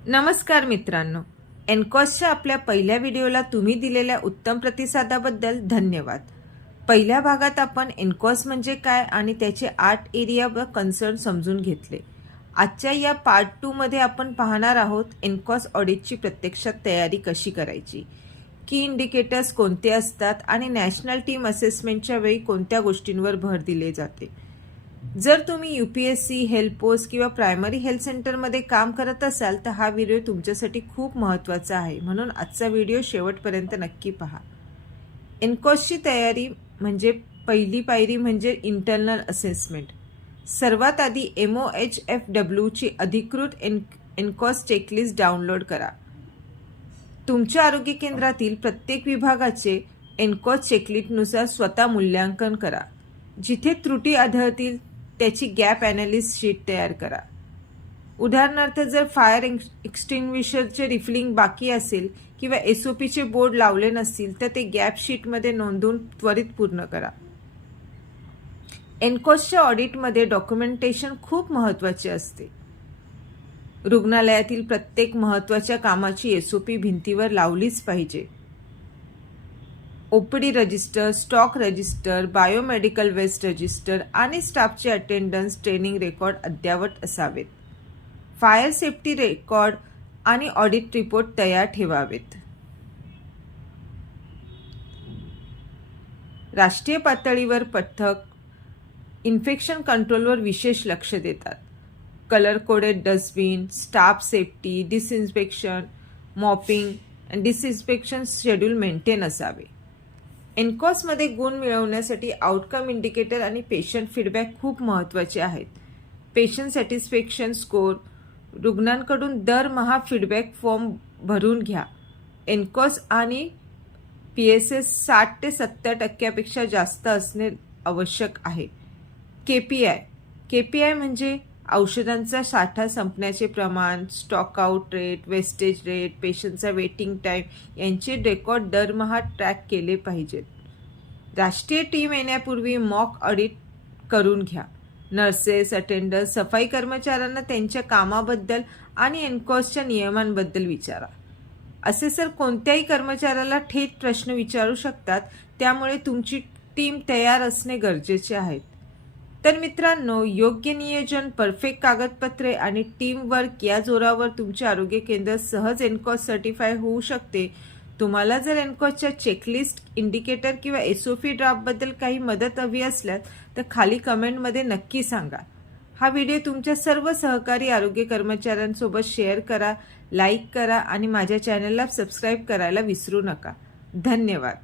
नमस्कार मित्रांनो, एनकॉसच्या आपल्या पहिल्या व्हिडिओला तुम्ही दिलेल्या उत्तम प्रतिसादाबद्दल धन्यवाद. पहिल्या भागात आपण एनकॉस म्हणजे काय आणि त्याचे 8 एरिया व कन्सर्न समजून घेतले. आजच्या या पार्ट 2 मध्ये आपण पाहणार आहोत एनकॉस ऑडिटची प्रत्यक्षात तयारी कशी करायची, की इंडिकेटर्स कोणते असतात आणि नॅशनल टीम असेसमेंटच्या वेळी कोणत्या गोष्टींवर भर दिले जाते. जर तुम्ही UPSC, हेल्थ पोस्ट किंवा प्रायमरी हेल्थ सेंटरमध्ये काम करत असाल तर हा व्हिडिओ तुमच्यासाठी खूप महत्त्वाचा आहे, म्हणून आजचा व्हिडिओ शेवटपर्यंत नक्की पहा. एनकॉसची तयारी म्हणजे पहिली पायरी म्हणजे इंटरनल असेसमेंट. सर्वात आधी MOHFWची अधिकृत एनकॉस चेकलिस्ट डाउनलोड करा. तुमच्या आरोग्य केंद्रातील प्रत्येक विभागाचे एनकॉस चेकलिस्टनुसार स्वतः मूल्यांकन करा. जिथे त्रुटी आढळतील त्याची गॅप ॲनालिसिस शीट तयार करा. उदाहरणार्थ, जर फायर एक्सटिंग्विशरचे रिफिलिंग बाकी असेल किंवा SOPचे बोर्ड लावले नसतील तर ते गॅप शीटमध्ये नोंदवून त्वरित पूर्ण करा. एनकॉसच्या ऑडिटमध्ये डॉक्युमेंटेशन खूप महत्त्वाचे असते. रुग्णालयातील प्रत्येक महत्त्वाच्या कामाची SOP भिंतीवर लावलीच पाहिजे. OPD register, stock register, biomedical waste register आणि स्टाफचे अटेंडन्स ट्रेनिंग रेकॉर्ड अद्ययावत असावेत. फायर सेफ्टी रेकॉर्ड आणि ऑडिट रिपोर्ट तयार ठेवावेत. राष्ट्रीय पातळीवर पथक इन्फेक्शन कंट्रोलवर विशेष लक्ष देतात. Colour coded dustbin, staff safety, disinfection, mopping आणि डिसइन्फेक्शन शेड्यूल मेंटेन असावे. एनकॉसमध्ये गुण मिळवण्यासाठी आउटकम इंडिकेटर आणि पेशंट फीडबॅक खूप महत्त्वाचे आहेत. पेशंट सॅटिस्फॅक्शन स्कोअर, रुग्णांकडून दरमहा फीडबॅक फॉर्म भरून घ्या. एनकॉस आणि PSS 60 ते 70% जास्त असणे आवश्यक आहे. KPI म्हणजे औषधांचा साठा संपण्याचे प्रमाण, stock out rate, wastage rate, पेशंटचा वेटिंग टाईम यांचे रेकॉर्ड दरमहा ट्रॅक केले पाहिजेत. राष्ट्रीय टीम येण्यापूर्वी मॉक ऑडिट करून घ्या. नर्सेस, अटेंडर्स, सफाई कर्मचाऱ्यांना त्यांच्या कामाबद्दल आणि एनकॉसच्या नियमांबद्दल विचारा. असेसर कोणत्याही कर्मचाऱ्याला थेट प्रश्न विचारू शकतात, त्यामुळे तुमची टीम तयार असणे गरजेचे आहे. तर मित्रांनो, योग्य नियोजन, परफेक्ट कागदपत्रे आणि टीम वर्क या जोरावर तुमचे आरोग्य केंद्र सहज एनकॉस सर्टिफाय होऊ शकते. तुम्हाला जर एनकॉसच्या चेकलिस्ट, इंडिकेटर किंवा SOP ड्राफ्टबद्दल काही मदत हवी असल्यास तर खाली कमेंटमध्ये नक्की सांगा. हा व्हिडिओ तुमच्या सर्व सहकारी आरोग्य कर्मचाऱ्यांसोबत शेअर करा, लाईक करा आणि माझ्या चॅनलला सबस्क्राईब करायला विसरू नका. धन्यवाद.